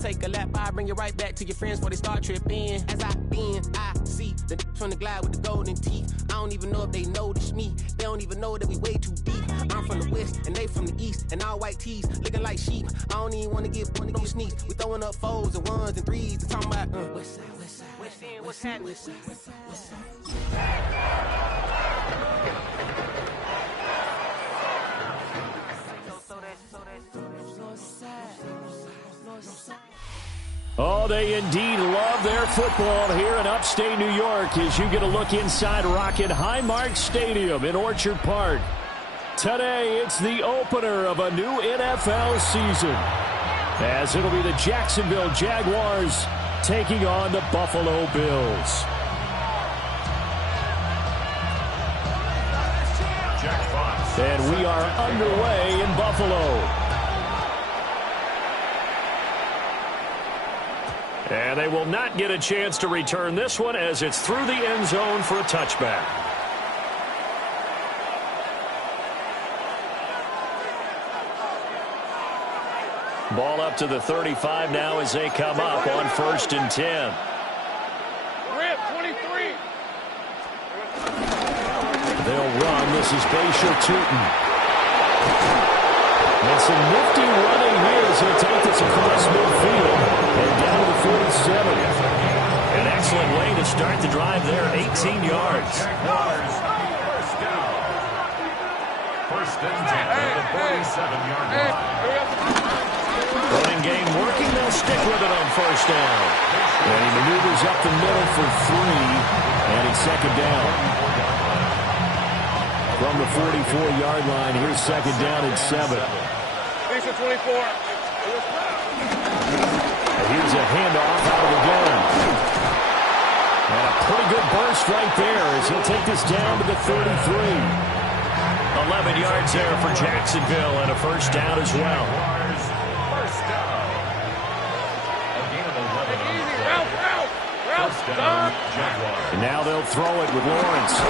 take a lap, I bring you right back to your friends before they start tripping. As I bend, I see the from the glide with the golden teeth. I don't even know if they notice me. They don't even know that we way too deep. I'm from the west and they from the east, and all white tees looking like sheep. I don't even want to get one of them sneaks. We throwing up fours and ones and threes and talking about west side, west side, west end, what's happening? West side, west side, west side. Oh, they indeed love their football here in upstate New York as you get a look inside Rocket Highmark Stadium in Orchard Park. Today, it's the opener of a new NFL season, as it'll be the Jacksonville Jaguars taking on the Buffalo Bills. And we are underway in Buffalo. And they will not get a chance to return this one as it's through the end zone for a touchback. Ball up to the 35 now as they come up on 1st and 10. Rip, 23. They'll run. This is Bashir Tootin. And some nifty running here as he'll take this across midfield and down to the 47. An excellent way to start the drive there, 18 yards. First and 10 at the 47-yard line. Running game working. They'll stick with it on 1st down. And he maneuvers up the middle for 3, and it's 2nd down. From the 44-yard line, here's 2nd down and 7. 24. Here's a handoff out of the gun. And a pretty good burst right there as he'll take this down to the 33. 11 yards there for Jacksonville and a 1st down as well. First down. A gain of 11 on the play. First down, Jaguars. And now they'll throw it with Lawrence. A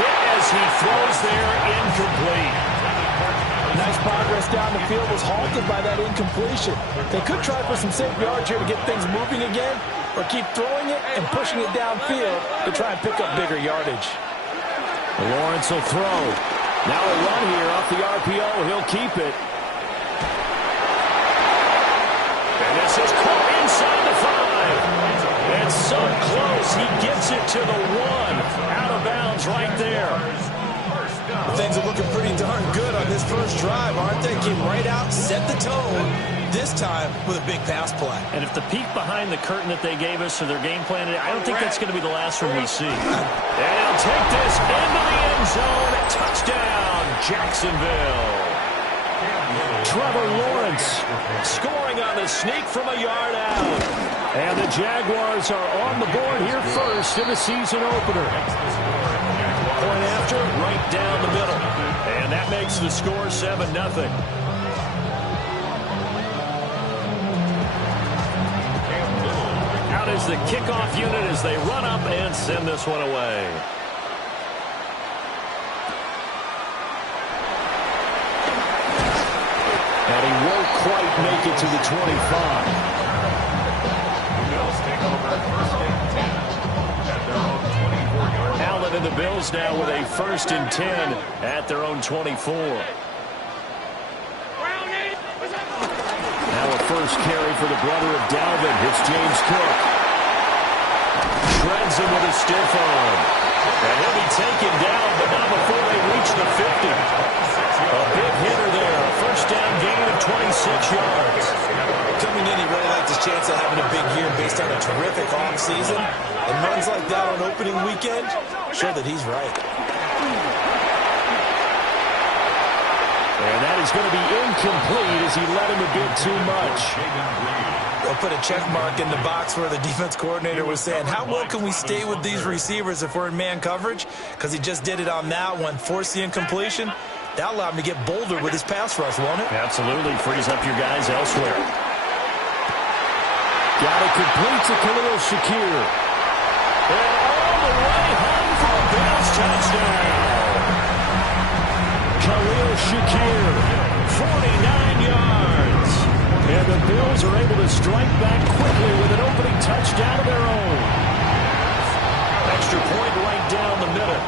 hit as he throws there, incomplete. Nice progress down the field was halted by that incompletion. They could try for some safe yards here to get things moving again, or keep throwing it and pushing it downfield to try and pick up bigger yardage. Lawrence will throw. Now a run here off the RPO. He'll keep it. And this is caught inside the 5. And so close. He gets it to the 1. Out of bounds right there. Things are looking pretty darn good on this first drive, aren't they? Came right out, set the tone, this time with a big pass play. And if the peek behind the curtain that they gave us for their game plan, I don't think that's going to be the last one we see. And he'll take this into the end zone. Touchdown, Jacksonville. Trevor Lawrence scoring on the sneak from a yard out. And the Jaguars are on the board here first in the season opener. Point after, right down the middle. And that makes the score 7-0. Out is the kickoff unit as they run up and send this one away. And he won't quite make it to the 25. And the Bills now with a 1st and 10 at their own 24. Now a first carry for the brother of Dalvin. It's James Cook. Shreds him with a stiff arm. And he'll be taken down, but not before they reach the 50. A big hitter there. A 1st down gain of 26 yards. Coming in, he really liked his chance of having a big year based on a terrific offseason. And runs like that on opening weekend show that he's right. And that is going to be incomplete as he let him a bit too much. They'll put a check mark in the box where the defense coordinator was saying, how well can we stay with these receivers if we're in man coverage? Because he just did it on that one, forced the incompletion. That'll allow him to get bolder with his pass rush, won't it? Absolutely. Frees up your guys elsewhere. Got it complete to Khalil Shakir. And all the way home for a Bills touchdown. Khalil Shakir, 49 yards. And the Bills are able to strike back quickly with an opening touchdown of their own. Extra point right down the middle.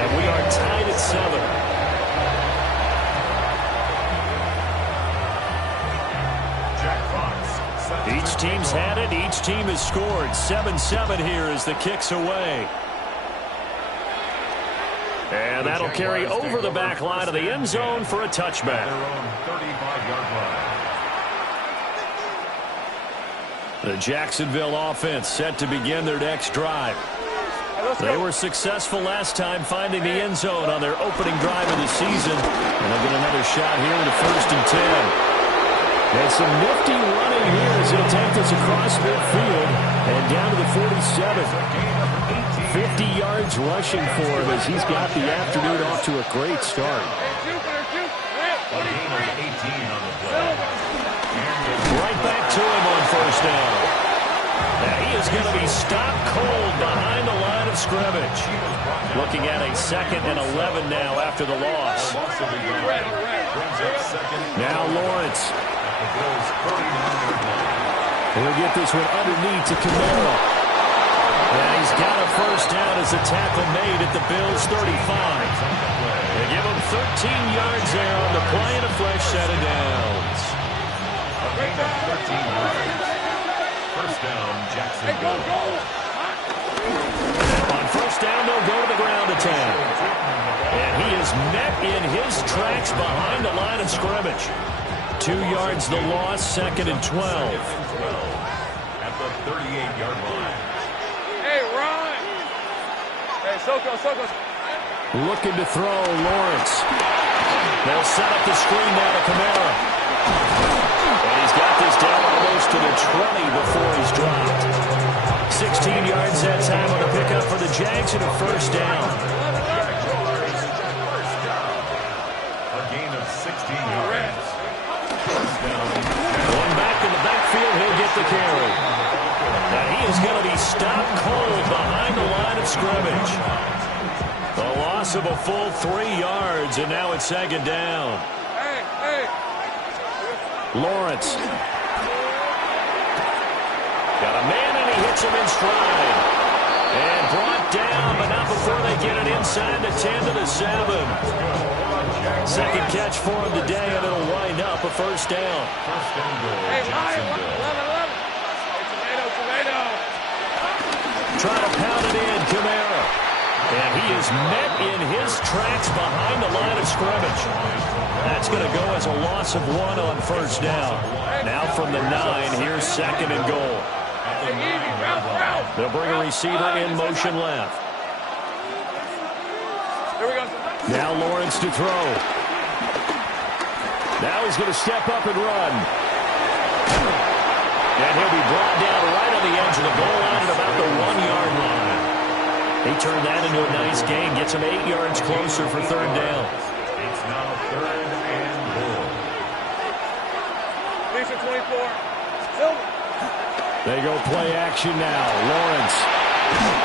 And we are tied at 7. Each team's had it. Each team has scored. 7-7 here as the kick's away. And that'll carry over the back line of the end zone for a touchback. The Jacksonville offense set to begin their next drive. They were successful last time finding the end zone on their opening drive of the season. And they'll get another shot here with a 1st and 10. And some nifty running here as he'll take this across midfield and down to the 47. 50 yards rushing for him as he's got the afternoon off to a great start. Right back to him on 1st down. Now he is going to be stopped cold behind the line of scrimmage. Looking at a 2nd and 11 now after the loss. Now Lawrence. He'll get this one underneath to Camaro. And he's got a 1st down as the tackle made at the Bills' 35. They give him 13 yards there on the play and a fresh set of downs. A gain of 13 yards. 1st down, Jacksonville. On 1st down, they'll go to the ground attack. And he is met in his tracks behind the line of scrimmage. 2 yards the loss, 2nd and 12. At the 38-yard line. Hey, Ron. Hey, Soko. Looking to throw, Lawrence. They'll set up the screen now to Kamara. And he's got this down almost to the 20 before he's dropped. 16 yards that time on the pickup for the Jags and a 1st down. A gain of 16 yards. Going back in the backfield, he'll get the carry. Now he is going to be stopped cold behind the line of scrimmage. The loss of a full 3 yards, and now it's 2nd down. Lawrence. Got a man, and he hits him in stride. And brought down, but not before they get it inside the 10 to the 7. 2nd catch for him today, and it'll wind up a 1st down. Hey, Jacksonville. Tomato. Trying to pound it in, Kamara. And he is met in his tracks behind the line of scrimmage. That's going to go as a loss of 1 on 1st down. Now from the 9, here's 2nd and goal. They'll bring a receiver in motion left. Here we go. Now Lawrence to throw. Now he's going to step up and run. And he'll be brought down right on the edge of the goal line at about the 1-yard line. He turned that into a nice gain. Gets him 8 yards closer for 3rd down. It's now 3rd and goal. Lisa 24. Silver. They go play action now. Lawrence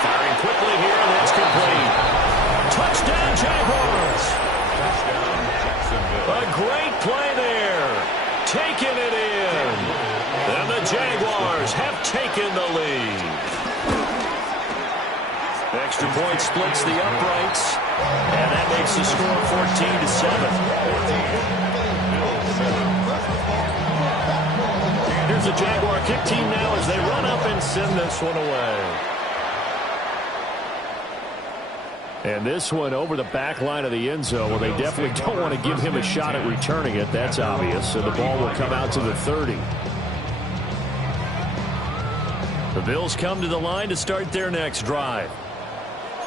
firing quickly here, and that's complete. Touchdown, Jaguars. Touchdown, Jacksonville. A great play there. Taking it in. And the Jaguars have taken the lead. Extra point splits the uprights. And that makes the score 14-7. Here's the Jaguar kick team now as they run up and send this one away. And this one over the back line of the end zone. Well, they definitely don't want to give him a shot at returning it. That's obvious. So the ball will come out to the 30. The Bills come to the line to start their next drive.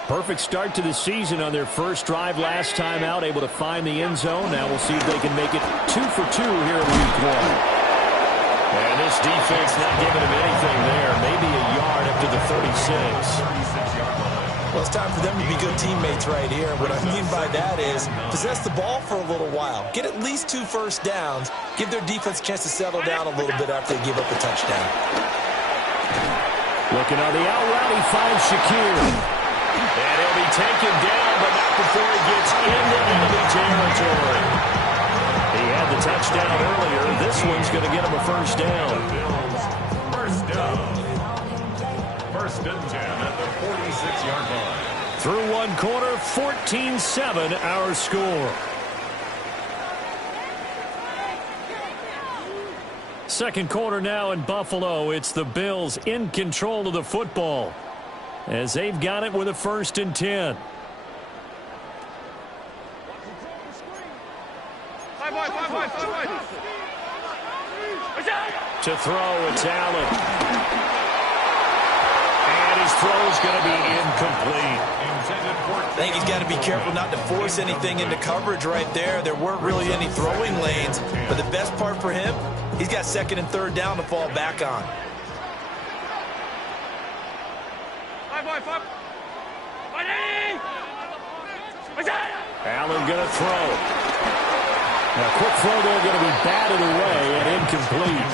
Perfect start to the season on their first drive last time out, able to find the end zone. Now we'll see if they can make it 2 for 2 here in week 1. And this defense not giving him anything there. Maybe a yard up to the 36. Well, it's time for them to be good teammates right here. What I mean by that is possess the ball for a little while. Get at least 2 first downs. Give their defense a chance to settle down a little bit after they give up a touchdown. Looking on the out route, he finds Shakir. And he'll be taken down, but not before he gets into enemy territory. He had had the touchdown earlier. This one's going to get him a first down. First down. First and 10 at the 46-yard line. Through one quarter, 14-7 our score. Second quarter now in Buffalo. It's the Bills in control of the football as they've got it with a first and 10. To throw, it's Allen. And his throw's going to be incomplete. I think he's got to be careful not to force anything into coverage right there. There weren't really any throwing lanes, but the best part for him, he's got second and third down to fall back on. Allen going to throw. Now, quick throw there going to be batted away and incomplete.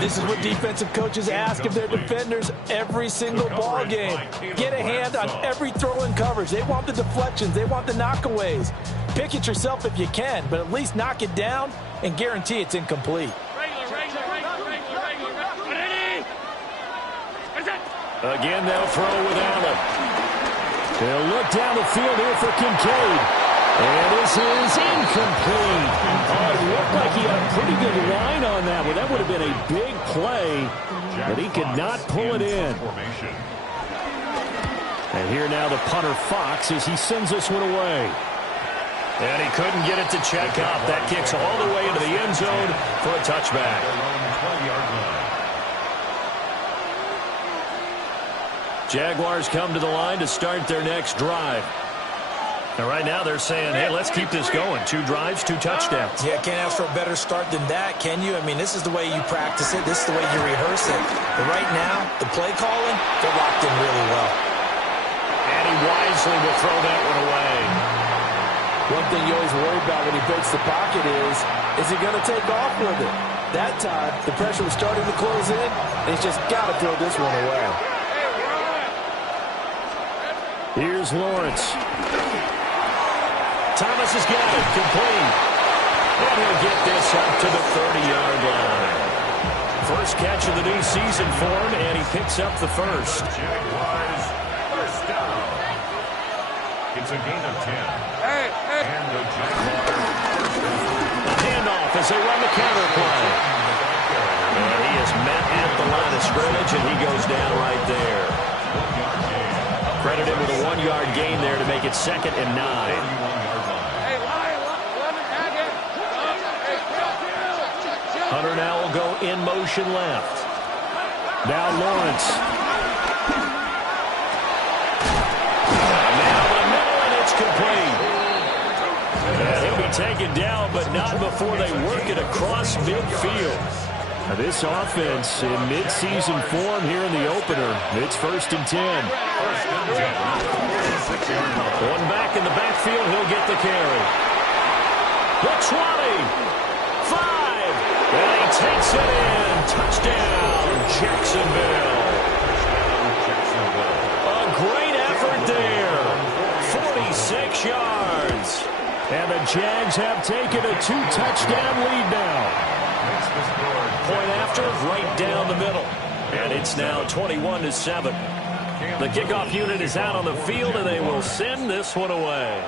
This is what defensive coaches ask of their defenders every single ball game. Get a hand on every throw in coverage. They want the deflections. They want the knockaways. Pick it yourself if you can, but at least knock it down and guarantee it's incomplete. Again, they'll throw with Allen. They'll look down the field here for Kincaid. And this is incomplete. Oh, it looked like he had a pretty good line on that one. That would have been a big play, but he could not pull it in. And here now the punter Fox as he sends this one away. And he couldn't get it to check up. That kicks all the way into the end zone for a touchback. Jaguars come to the line to start their next drive. And right now they're saying, hey, let's keep this going. 2 drives, 2 touchdowns. Yeah, can't ask for a better start than that, can you? I mean, this is the way you practice it. This is the way you rehearse it. But right now, the play calling, they're locked in really well. And he wisely will throw that one away. One thing you always worry about when he breaks the pocket is he going to take off with it? That time, the pressure was starting to close in, and he's just got to throw this one away. Here's Lawrence. Thomas has got it, complete. And he'll get this up to the 30-yard line. First catch of the new season for him, and he picks up the first. Jaguars, first down. It's a gain of 10. And the Jaguars, A handoff as they run the counter play. And he is met at the line of scrimmage, and he goes down right there. Credit him with a 1-yard gain there to make it 2nd and 9. Hunter now will go in motion left. Now Lawrence. Now the middle, and it's complete. And he'll be taken down, but not before they work it across midfield. Now this offense in midseason form here in the opener. It's 1st and 10. One back in the backfield, he'll get the carry. The 20. 5. And he takes it in. Touchdown, Jacksonville. A great effort there. 46 yards. And the Jags have taken a 2-touchdown lead now. Point after, right down the middle. And it's now 21-7. The kickoff unit is out on the field, and they will send this one away.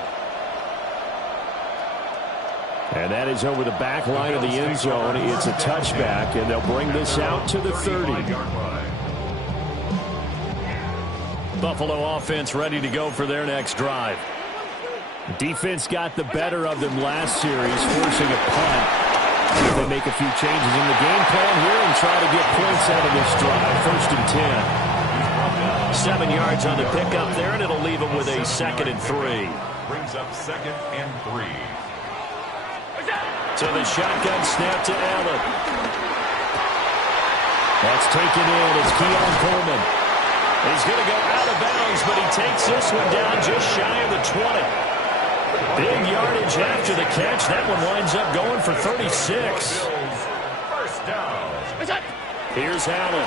And that is over the back line of the end zone. It's a touchback, and they'll bring this out to the 30. Buffalo offense ready to go for their next drive. Defense got the better of them last series, forcing a punt. If they make a few changes in the game plan here and try to get points out of this drive. 1st and 10. 7 yards on the pickup there, and it'll leave them with a 2nd and 3. Brings up 2nd and 3. So the shotgun snap to Allen. That's taken in. It's Keon Coleman. He's going to go out of bounds, but he takes this one down just shy of the 20. Big yardage after the catch. That one winds up going for 36. First down. Here's Allen.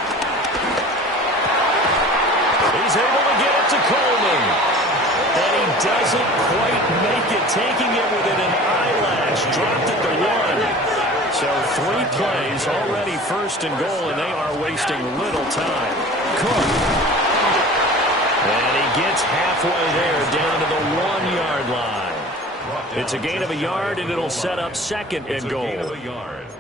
He's able to get it to Coleman. And he doesn't quite make it, taking it within an eyelash. Dropped at the 1. So 3 plays, already first and goal, and they are wasting little time. Cook. And he gets halfway there, down to the 1-yard line. It's a gain of a yard, and it'll set up second and goal.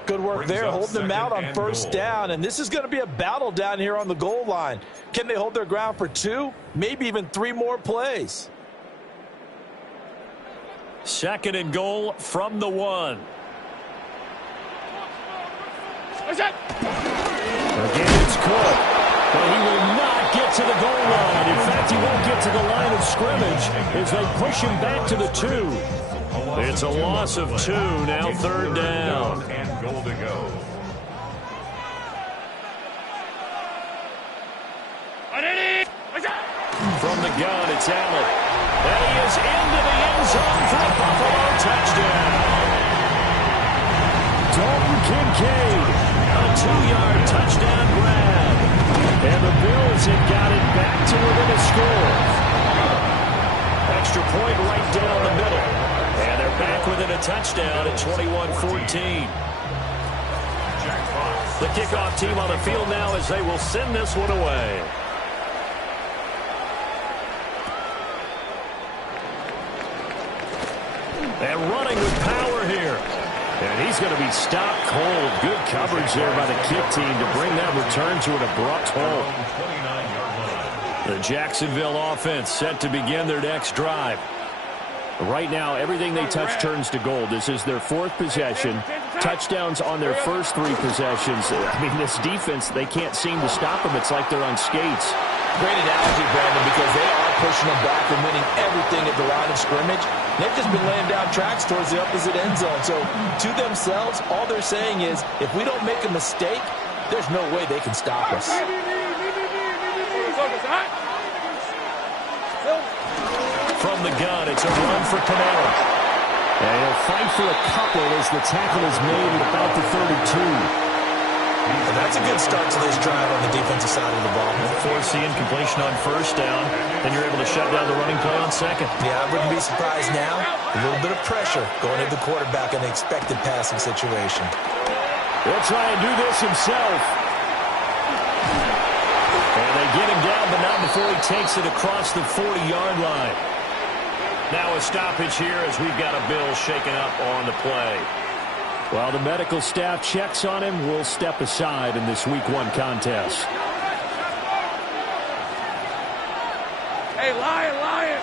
Good work there, holding them out on first down. And this is going to be a battle down here on the goal line. Can they hold their ground for 2, maybe even 3 more plays? Second and goal from the 1. Again, it's Cook. But he will not get to the goal line. In fact, he won't get to the line of scrimmage as they push him back to the 2. It's a loss of 2, now third down. And goal to go. From the gun, it's Allen. And he is into the end zone for a Buffalo touchdown. Dalton Kincaid, a 2-yard touchdown grab. And the Bills have got it back to within a score. Extra point right down the middle. And they're back within a touchdown at 21-14. The kickoff team on the field now as they will send this one away. And running with power here. And he's going to be stopped cold. Good coverage there by the kick team to bring that return to an abrupt halt. The Jacksonville offense set to begin their next drive. Right now, everything they touch turns to gold. This is their 4th possession. Touchdowns on their first 3 possessions. I mean, this defense, they can't seem to stop them. It's like they're on skates. Great analogy, Brandon, because they are pushing them back and winning everything at the line of scrimmage. They've just been laying down tracks towards the opposite end zone. So to themselves, all they're saying is, if we don't make a mistake, there's no way they can stop us. From the gun, it's a run for Kamara. And he'll fight for a couple as the tackle is made at about the 32. And that's a good start to this drive on the defensive side of the ball. Force the incompletion on first down, and you're able to shut down the running play on second. Yeah, I wouldn't be surprised now. A little bit of pressure going at the quarterback in the expected passing situation. He'll try and do this himself. And they get him down, but not before he takes it across the 40-yard line. Now a stoppage here as we've got a Bill shaken up on the play. While the medical staff checks on him, we'll step aside in this Week 1 contest. Hey, Lion!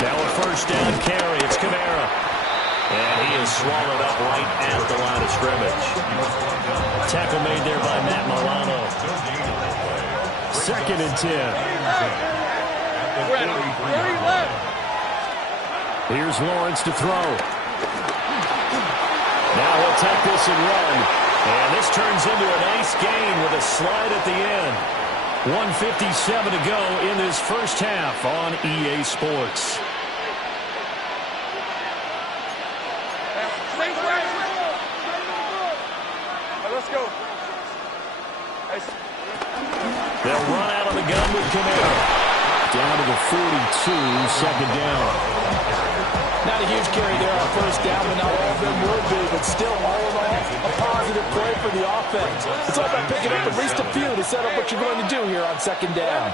Now a first down carry. It's Kamara. And he is swallowed up right at the line of scrimmage. Tackle made there by Matt Milano. 2nd and 10. Here's Lawrence to throw. Now he'll take this and run. And this turns into a nice gain with a slide at the end. 1:57 to go in this first half on EA Sports. Let's go. They'll run out of the gun with Kamara. Down to the 42, second down. Not a huge carry there on first down, but not all of them will be. But still, all in all, a positive play for the offense. It's all about picking up at least a few to set up what you're going to do here on second down.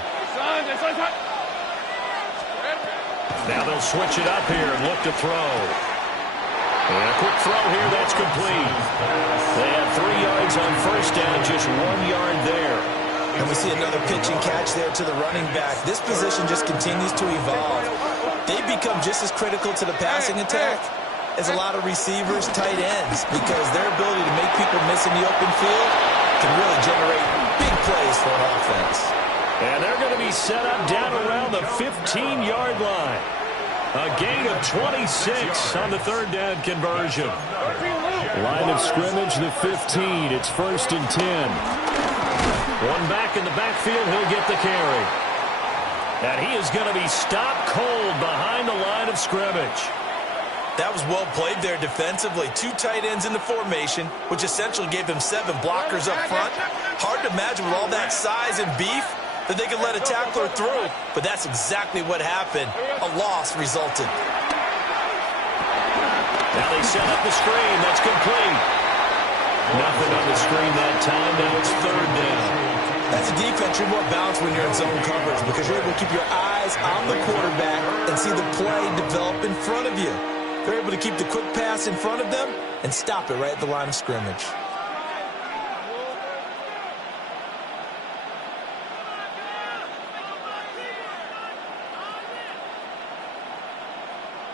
Now they'll switch it up here and look to throw. And a quick throw here, that's complete. They had 3 yards on first down, just 1 yard there. And we see another pitch and catch there to the running back. This position just continues to evolve. They become just as critical to the passing attack as a lot of receivers, tight ends, because their ability to make people miss in the open field can really generate big plays for an offense. And they're going to be set up down around the 15-yard line. A gain of 26 on the third down conversion. Line of scrimmage, the 15. It's 1st and 10. One back in the backfield, he'll get the carry. And he is going to be stopped cold behind the line of scrimmage. That was well played there defensively. 2 tight ends in the formation, which essentially gave them 7 blockers up front. Hard to imagine with all that size and beef, that they could let a tackler through, but that's exactly what happened. A loss resulted. Now they set up the screen. That's complete. Nothing on the screen that time. Now it's third down. As a defense, you're more balanced when you're in zone coverage because you're able to keep your eyes on the quarterback and see the play develop in front of you. They're able to keep the quick pass in front of them and stop it right at the line of scrimmage.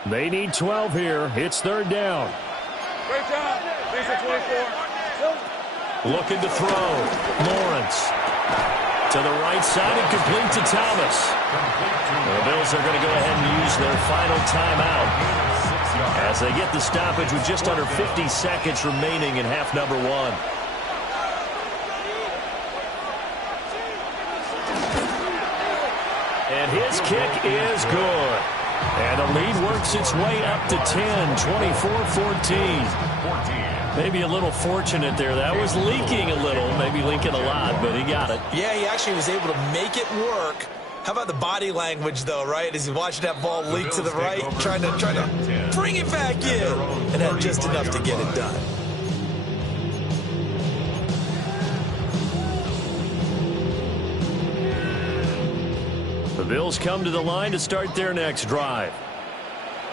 They need 12 here. It's third down. Great job. Lisa 24. Looking to throw. Lawrence. To the right side and complete to Thomas. The Bills are going to go ahead and use their final timeout as they get the stoppage with just under 50 seconds remaining in half number one. And his kick is good. And the lead works its way up to 10, 24-14. Maybe a little fortunate there. That was leaking a little, maybe leaking a lot, but he got it. Yeah, he actually was able to make it work. How about the body language, though, right? As he's watching that ball leak to the right, trying to bring it back in, and had just enough to get it done. The Bills come to the line to start their next drive.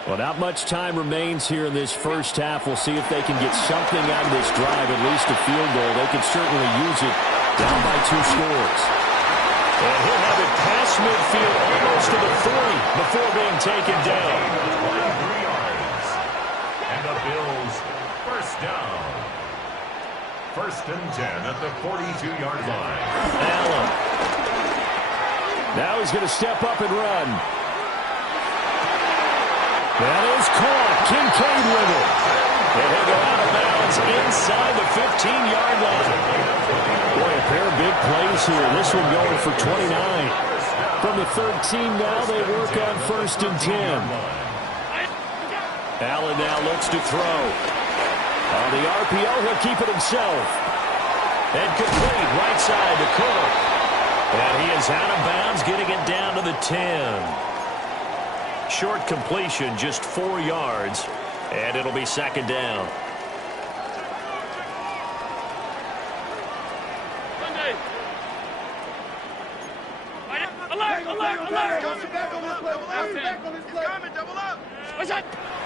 Well, not much time remains here in this first half. We'll see if they can get something out of this drive, at least a field goal. They can certainly use it down by 2 scores. And he'll have it past midfield almost to the 40 before being taken down. 23 yards. And the Bills first down. First and 10 at the 42-yard line. Allen. Now he's going to step up and run. That is caught. Kincaid with it. And he'll go out of bounds inside the 15-yard line. Boy, a pair of big plays here. This one going for 29. From the 13 now, they work on first and 10. Allen now looks to throw. On the RPO, he'll keep it himself. And complete right side to Cook. And he is out of bounds, getting it down to the 10. Short completion, just 4 yards, and it'll be second down.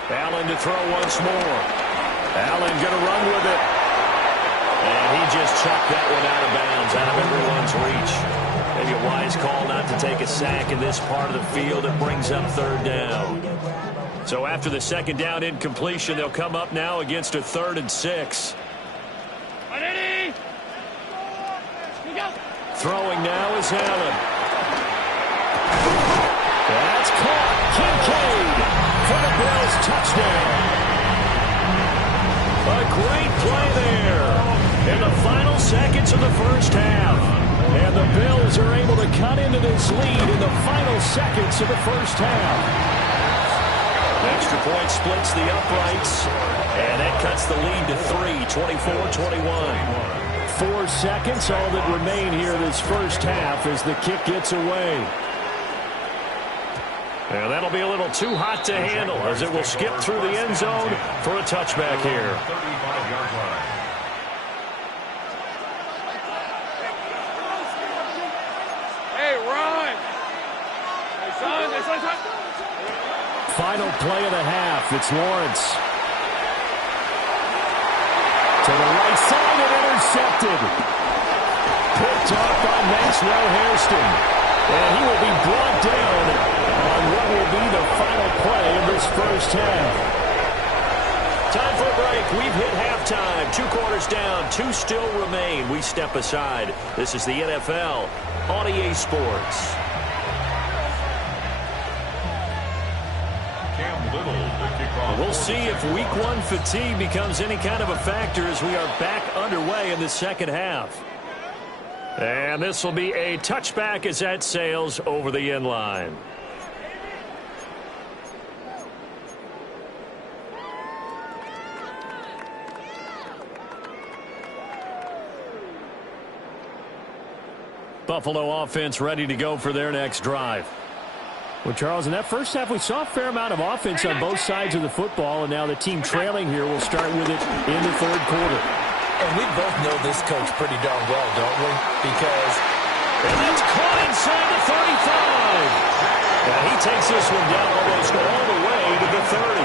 Allen to throw once more. Allen going to run with it. And he just chucked that one out of bounds, out of everyone's reach. Maybe a wise call not to take a sack in this part of the field. It brings up third down. So after the second down incompletion, they'll come up now against a 3rd and 6. Throwing now is Allen. That's caught. Kincaid for the Bills touchdown. A great play there in the final seconds of the first half. And the Bills are able to cut into this lead in the final seconds of the first half. Extra point splits the uprights, and that cuts the lead to 3, 24-21. 4 seconds, all that remain here this first half as the kick gets away. And that'll be a little too hot to handle as it will skip through the end zone for a touchback here. 35-yard line. Final play of the half. It's Lawrence. To the right side and intercepted. Picked off by Maxwell Hairston. And he will be brought down on what will be the final play of this first half. Time for a break. We've hit halftime. 2 quarters down. 2 still remain. We step aside. This is the NFL on EA Sports. We'll see if week 1 fatigue becomes any kind of a factor as we are back underway in the second half. And this will be a touchback as that sails over the end line. Buffalo offense ready to go for their next drive. Well, Charles, in that first half, we saw a fair amount of offense on both sides of the football, and now the team trailing here will start with it in the third quarter. And we both know this coach pretty darn well, don't we? Because... And that's caught inside the 35. And he takes this one down almost all the way to the 30.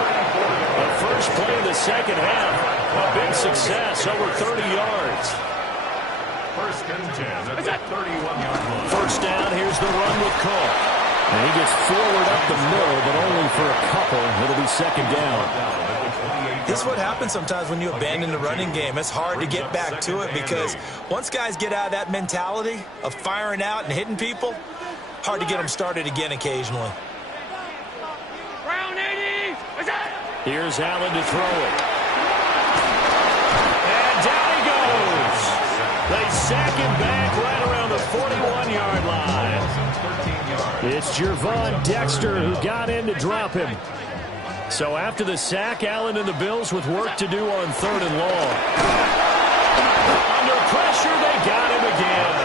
The first play of the second half, a big success, over 30 yards. First and 10 at the 31-yard line. First down, here's the run with Cook. And he gets forward up the middle, but only for a couple. It'll be second down. This is what happens sometimes when you abandon the running game. It's hard to get back to it because once guys get out of that mentality of firing out and hitting people, hard to get them started again occasionally. Here's Allen to throw it. And down he goes. They sack him back right around the 41-yard line. It's Gervon Dexter who got in to drop him. So after the sack, Allen and the Bills with work to do on third and long. Under pressure, they got him again.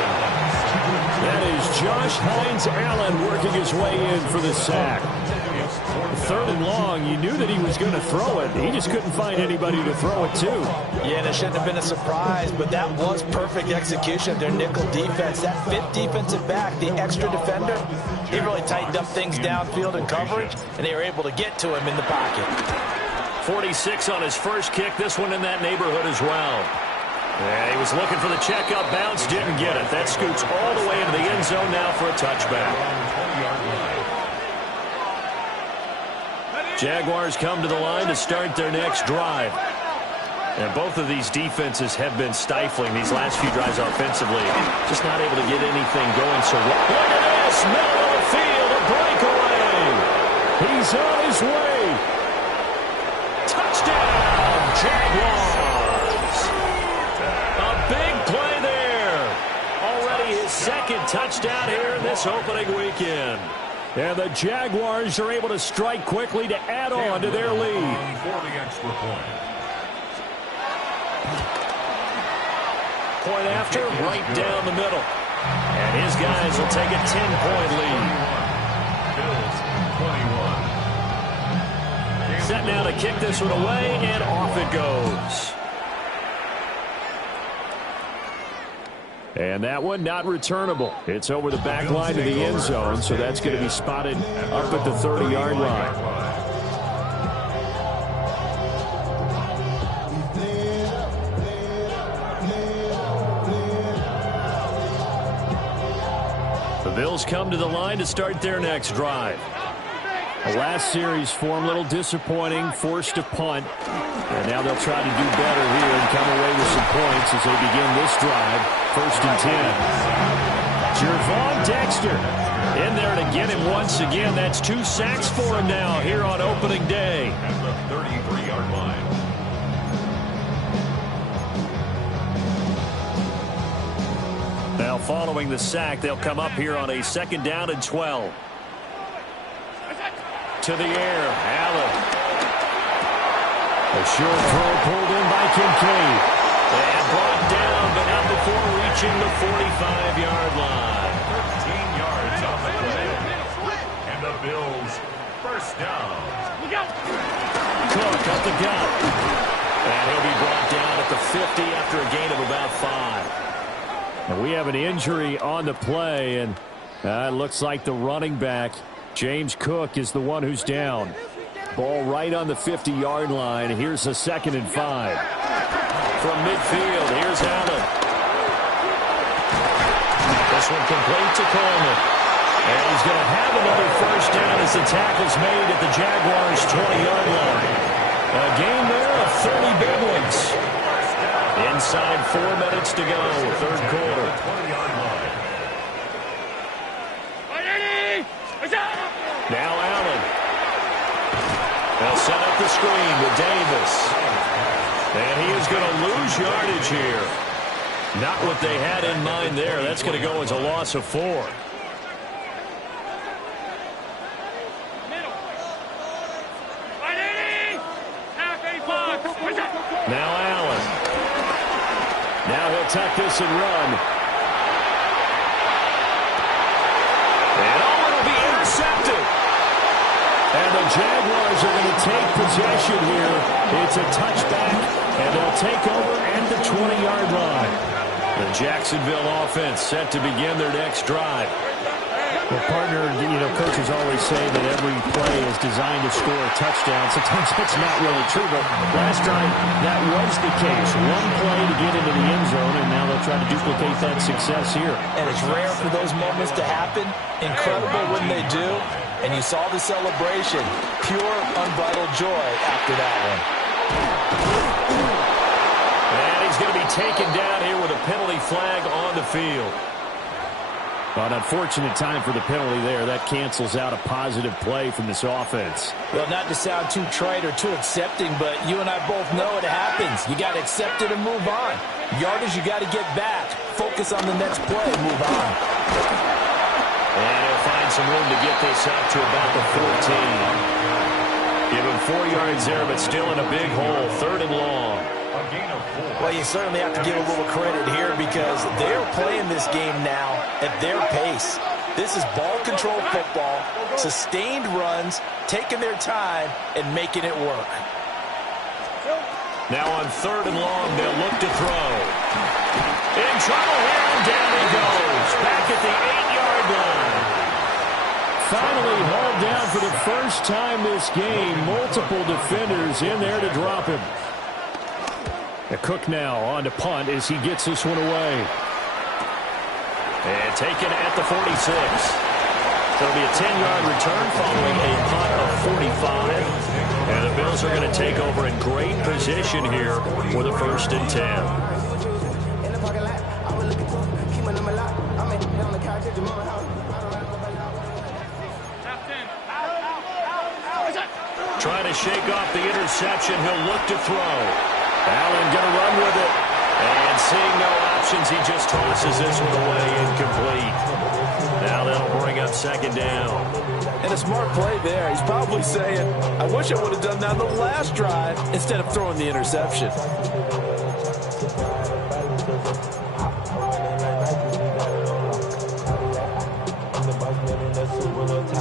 That is Josh Hines Allen working his way in for the sack. Third and long, you knew that he was going to throw it. He just couldn't find anybody to throw it to. Yeah, and it shouldn't have been a surprise, but that was perfect execution of their nickel defense. That fifth defensive back, the extra defender, he really tightened up things downfield in coverage, and they were able to get to him in the pocket. 46 on his first kick, this one in that neighborhood as well. Yeah, he was looking for the checkup bounce, didn't get it. That scoots all the way into the end zone now for a touchback. Jaguars come to the line to start their next drive. And both of these defenses have been stifling these last few drives offensively. Just not able to get anything going. So look at this, middle of the field, a breakaway. He's on his way. Touchdown, Jaguars. A big play there. Already his second touchdown here in this opening weekend. And the Jaguars are able to strike quickly to add on to their lead. For the extra point. Point after, right down the middle. And his guys will take a 10-point lead. Bills 21. Set now to kick this one away, and off it goes. And that one not returnable. It's over the back line to the end zone, so that's going to be spotted up at the 30-yard line. The Bills come to the line to start their next drive. The last series for him, a little disappointing, forced to punt. And now they'll try to do better here and come away with some points as they begin this drive. First and 10. Gervon Dexter in there to get him once again. That's 2 sacks for him now here on opening day. At the 33-yard line. Now following the sack, they'll come up here on a second down and 12. To the air, Allen. A short throw pulled in by Kincaid. And brought down, but not before reaching the 45-yard line. 13 yards on the play. And the Bills first down. Cook up the gut. And he'll be brought down at the 50 after a gain of about 5. And we have an injury on the play, and it looks like the running back, James Cook, is the one who's down. Ball right on the 50-yard line. Here's a 2nd and 5. From midfield, here's Allen. This one complete to Coleman. And he's going to have another first down as the tackle's made at the Jaguars' 20-yard line. A gain there of 30 big ones. Inside 4 minutes to go, third quarter. 20-yard line. Now Allen. They'll set up the screen with Davis. And he is going to lose yardage here. Not what they had in mind there. That's going to go as a loss of 4. Now Allen. Now he'll tuck this and run. And the Jaguars are going to take possession here. It's a touchback, and they'll take over at the 20-yard line. The Jacksonville offense set to begin their next drive. Well, partner, coaches always say that every play is designed to score a touchdown. Sometimes that's not really true, but last time that was the case. One play to get into the end zone, and now they'll try to duplicate that success here. And it's rare for those moments to happen. Incredible when they do. And you saw the celebration. Pure, unbridled joy after that one. And he's going to be taken down here with a penalty flag on the field. An unfortunate time for the penalty there. That cancels out a positive play from this offense. Well, not to sound too trite or too accepting, but you and I both know it happens. You got to accept it and move on. Yardage, you got to get back. Focus on the next play and move on. And he'll find some room to get this up to about the 14. Give him 4 yards there, but still in a big hole. 3rd and long. Well, you certainly have to give a little credit here because they're playing this game now at their pace. This is ball control football, sustained runs, taking their time, and making it work. Now on 3rd and long, they'll look to throw. In trouble here, and down he goes. Back at the 8-yard line. Finally hauled down for the first time this game. Multiple defenders in there to drop him. Cook now on to punt as he gets this one away. And taken at the 46. So it'll be a 10-yard return following a punt of 45. And the Bills are going to take over in great position here for the 1st and 10. Trying to shake off the interception. He'll look to throw. Allen going to run with it. And seeing no options, he just tosses this one away incomplete. Now that'll bring up 2nd down. And a smart play there. He's probably saying, I wish I would have done that on the last drive instead of throwing the interception.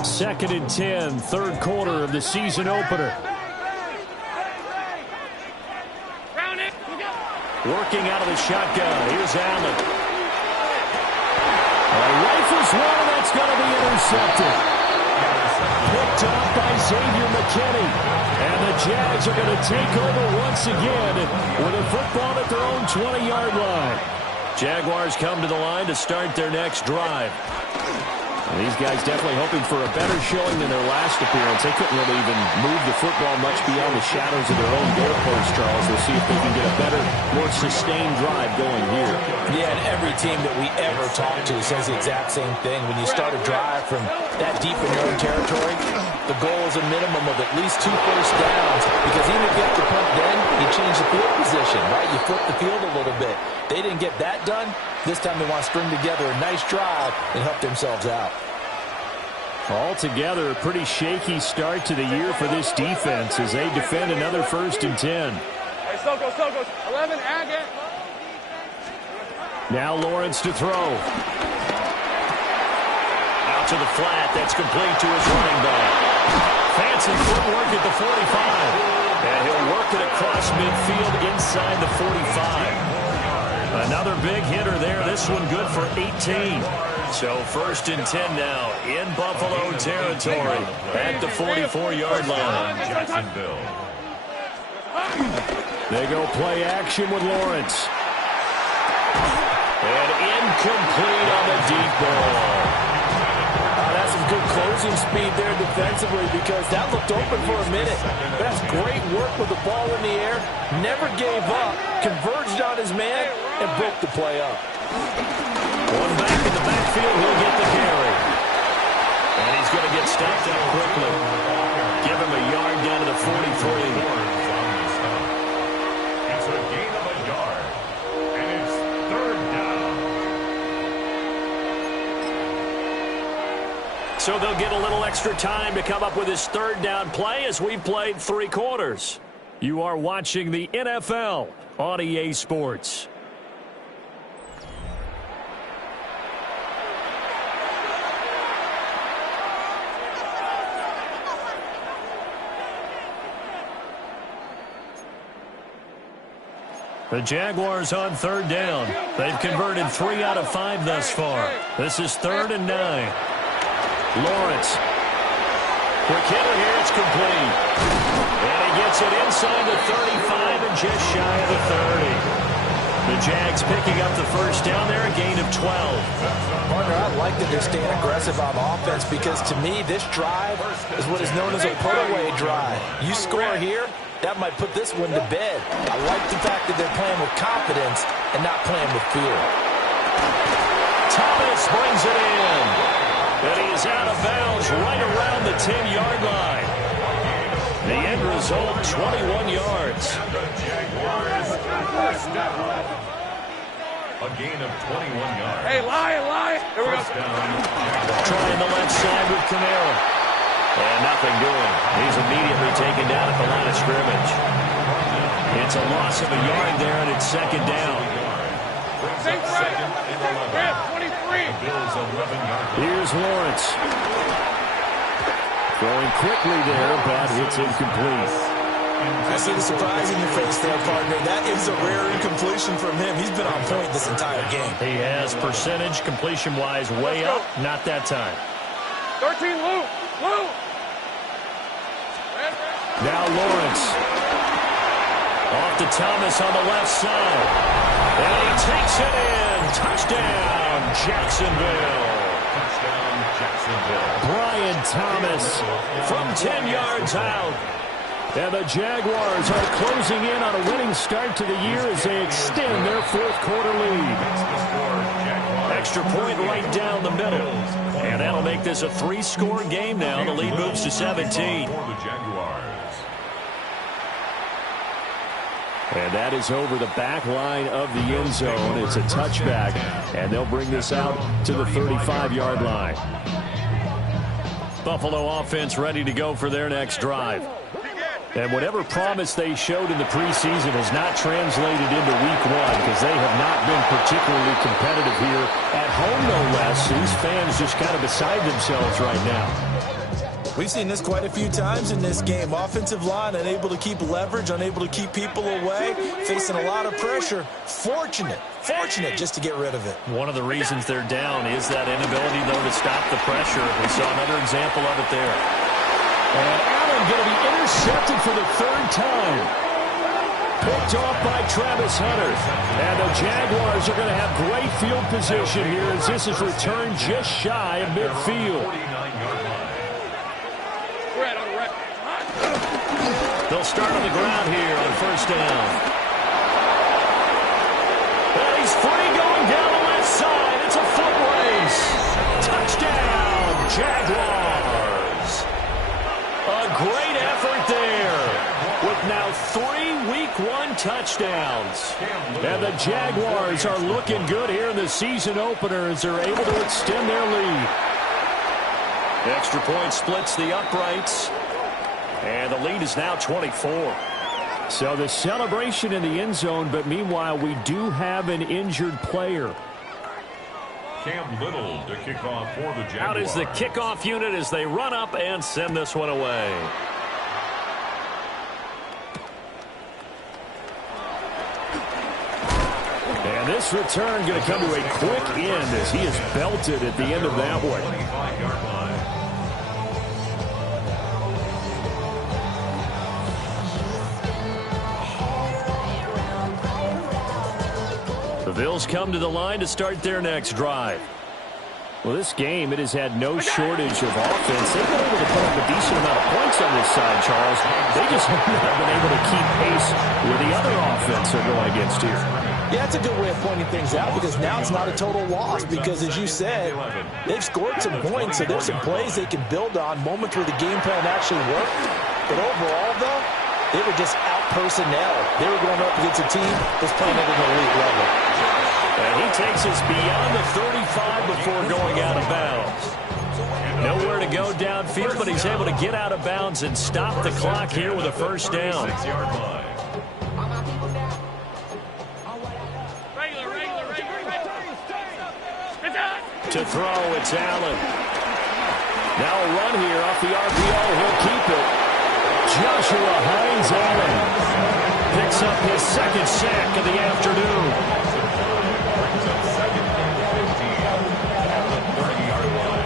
Second and 10, 3rd quarter of the season opener. Working out of the shotgun. Here's Allen. Rifles one, and that's going to be intercepted. Picked up by Xavier McKinney. And the Jags are going to take over once again with a football at their own 20-yard line. Jaguars come to the line to start their next drive. And these guys definitely hoping for a better showing than their last appearance. They couldn't really even move the football much beyond the shadows of their own goalpost, Charles. We'll see if they can get a better, more sustained drive going here. Yeah, and every team that we ever talk to says the exact same thing. When you start a drive from that deep in your own territory, the goal is a minimum of at least 2 first downs. Because even if you have to punt then, you change the field position, right? You flip the field a little bit. They didn't get that done. This time they want to string together a nice drive and help themselves out. Altogether, a pretty shaky start to the year for this defense as they defend another 1st and 10. Hey, so goes. 11, and get. Now Lawrence to throw. Out to the flat. That's complete to his running back. Fancy footwork at the 45. And he'll work it across midfield inside the 45. Another big hitter there. This one good for 18. So 1st and 10 now in Buffalo territory at the 44-yard line. Jacksonville. They go play action with Lawrence. And incomplete on the deep ball. That's some good closing speed there defensively because that looked open for a minute. That's great work with the ball in the air. Never gave up, converged on his man, and broke the play up. One back in the backfield, he'll get the carry. And he's going to get stopped up quickly. Give him a yard down to the 43. It's a gain of a yard. And it's 3rd down. So they'll get a little extra time to come up with his 3rd down play as we've played 3 quarters. You are watching the NFL on EA Sports. The Jaguars on third down. They've converted 3 out of 5 thus far. This is 3rd and 9. Lawrence. Quick hitter here. It's complete. And he gets it inside the 35 and just shy of the 30. The Jags picking up the first down there, a gain of 12. Partner, I like that they're staying aggressive on offense because to me, this drive is what is known as a put-away drive. You score here, that might put this one to bed. I like the fact that they're playing with confidence and not playing with fear. Thomas brings it in. And he's out of bounds right around the 10-yard line. The end result, 21 yards. A gain of 21 yards. Hey, lie. Here we go. Trying the left side with Kamara. And nothing doing. He's immediately taken down at the line of scrimmage. It's a loss of a yard there, and it's 2nd down. Second and 11. 23. Bills 11 yards. Here's Lawrence. Throwing quickly there, but it's incomplete. I see the surprise in your face there, partner. That is a rare incompletion from him. He's been on point this entire game. He has percentage completion-wise way up. Not that time. 13, Lou. Now Lawrence. Off to Thomas on the left side. And he takes it in. Touchdown, Jacksonville. Touchdown, Jacksonville. Brian Thomas From 10 yards out. and the Jaguars are closing in on a winning start to the year as they extend their 4th quarter lead. Extra point right down the middle. And that'll make this a 3-score game now. The lead moves to 17. For the Jaguars. And that is over the back line of the end zone. It's a touchback, and they'll bring this out to the 35-yard line. Buffalo offense ready to go for their next drive. And whatever promise they showed in the preseason has not translated into week 1 because they have not been particularly competitive here at home, no less. These fans just kind of beside themselves right now. We've seen this quite a few times in this game. Offensive line unable to keep leverage, unable to keep people away, facing a lot of pressure. Fortunate just to get rid of it. One of the reasons they're down is that inability, though, to stop the pressure. We saw another example of it there. And Allen going to be intercepted for the 3rd time. Picked off by Travis Hunter. And the Jaguars are going to have great field position here as this is returned just shy of midfield. They'll start on the ground here on 1st down. And he's free going down the left side. It's a foot race. Touchdown, Jaguars. A great effort there with now 3 Week 1 touchdowns. And the Jaguars are looking good here in the season opener as they're able to extend their lead. Extra point splits the uprights. And the lead is now 24. So the celebration in the end zone, but meanwhile we do have an injured player. Cam Little to kick off for the Jaguars. Out is the kickoff unit as they run up and send this one away. And this return going to come to a quick end as he is belted at the end of that one. 25-yard line. The Bills come to the line to start their next drive. Well, this game, it has had no shortage of offense. They've been able to put up a decent amount of points on this side, Charles. They just have not been able to keep pace with the other offense they're going against here. Yeah, that's a good way of pointing things out because now it's not a total loss because, as you said, they've scored some points, so there's some plays they can build on, moments where the game plan actually worked. But overall, though, they were just out-personnel. They were going up against a team that's playing at an elite level. And he takes us beyond the 35 before going out of bounds. Nowhere to go downfield, but he's able to get out of bounds and stop the clock here with a 1st down. 6-yard line. To throw, it's Allen. Now a run here off the RPO. He'll keep it. Joshua Hines-Allen. picks up his second sack of the afternoon. Brings up second and 15 at the 30-yard line.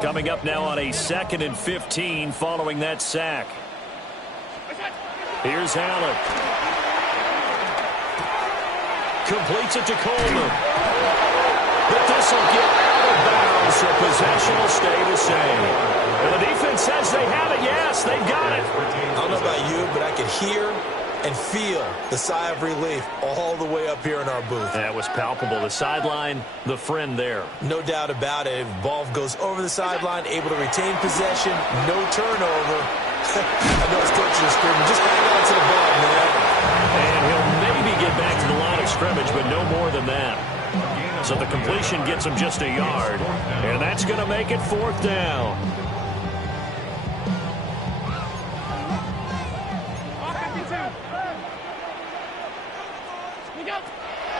Coming up now on a second and 15 following that sack. Here's Allen. Completes it to Coleman. But this will get out of bounds, so possession will stay the same. And the defense says they have it. Yes, they've got it. I don't know about you, but I could hear and feel the sigh of relief all the way up here in our booth. That was palpable. The sideline, the friend there. No doubt about it. If the ball goes over the sideline, able to retain possession, no turnover. I know it's coaches are screaming, just hang on to the ball, man. And he'll maybe get back to the line of scrimmage, but no more than that. So the completion gets him just a yard, and that's going to make it 4th down.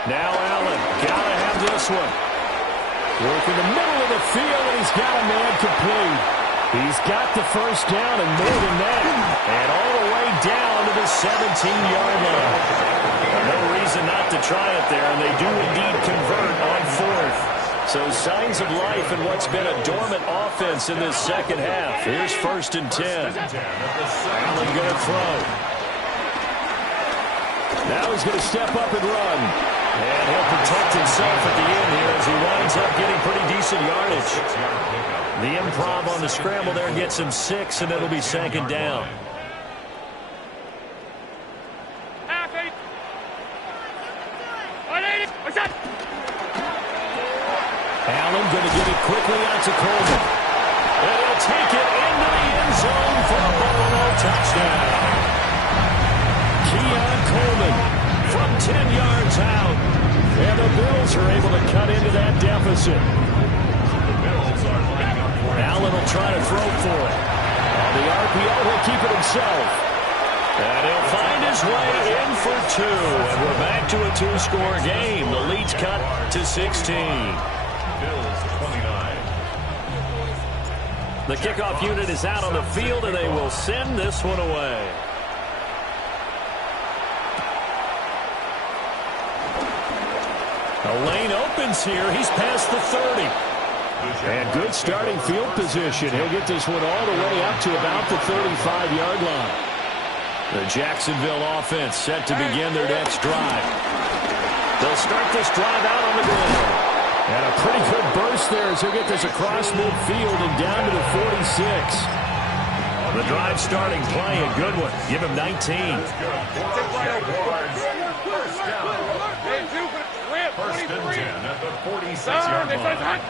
Now Allen, gotta have this one. Work in the middle of the field, and he's got a man complete. He's got the first down and more than that. And all the way down to the 17-yard line. No reason not to try it there, and they do indeed convert on 4th. So signs of life in what's been a dormant offense in this second half. Here's 1st and 10. Allen going to throw. Now he's going to step up and run. And he'll protect himself at the end here as he winds up getting pretty decent yardage. The improv on the scramble there gets him 6, and it'll be 2nd down. Allen going to get it quickly out to Coleman. And he'll take it into the end zone for a Buffalo touchdown. Keon Coleman from 10 yards out. And the Bills are able to cut into that deficit. Allen will try to throw for it. On the RPO, he'll keep it himself. And he'll find his way in for 2. And we're back to a 2-score game. The lead's cut to 16. Bills 29. The kickoff unit is out on the field, and they will send this one away. A lane opens here. He's past the 30. And good starting field position. He'll get this one all the way up to about the 35-yard line. The Jacksonville offense set to begin their next drive. They'll start this drive out on the ground. And a pretty good burst there as he'll get this across midfield and down to the 46. The drive starting play, a good one. Give him 19. First and 10 at the 46-yard line.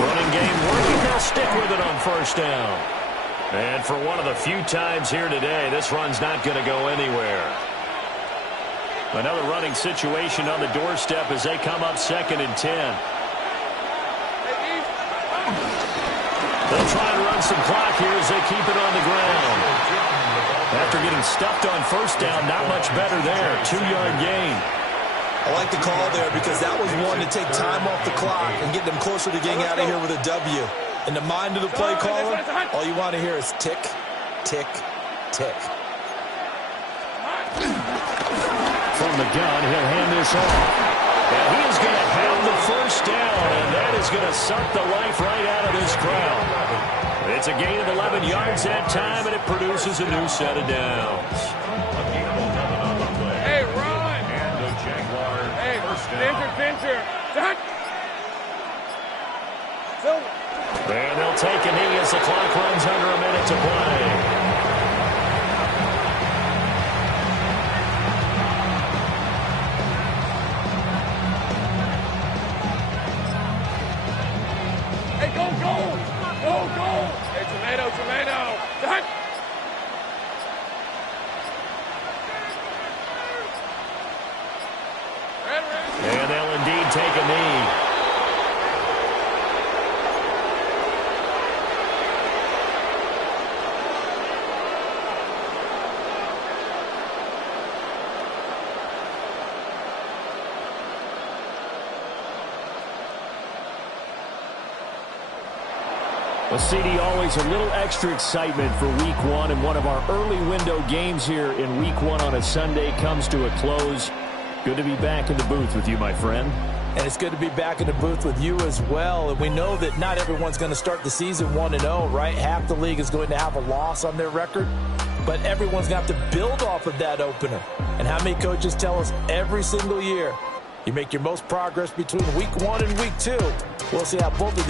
Running game working. They'll stick with it on 1st down. And for one of the few times here today, this run's not going to go anywhere. Another running situation on the doorstep as they come up 2nd and 10. They'll try and run some clock here as they keep it on the ground. After getting stuffed on 1st down, not much better there. 2-yard gain. I like the call there because that was one to take time off the clock and get them closer to getting out of here with a W. In the mind of the play caller, all you want to hear is tick, tick, tick. From the gun, he'll hand this off. And he is going to have the 1st down, and that is going to suck the life right out of this crowd. It's a gain of 11 yards that time, and it produces a new set of downs. Hey, run! And the Jaguars. Hey, First down. Fincher. Silver. And they'll take a knee as the clock runs under a minute to play. And they'll indeed take a knee. Well, CD, always a little extra excitement for Week 1, and one of our early window games here in Week 1 on a Sunday comes to a close. Good to be back in the booth with you, my friend. And it's good to be back in the booth with you as well. And we know that not everyone's going to start the season 1-0, right? Half the league is going to have a loss on their record. But everyone's going to have to build off of that opener. And how many coaches tell us every single year, you make your most progress between Week 1 and Week 2. We'll see how both of these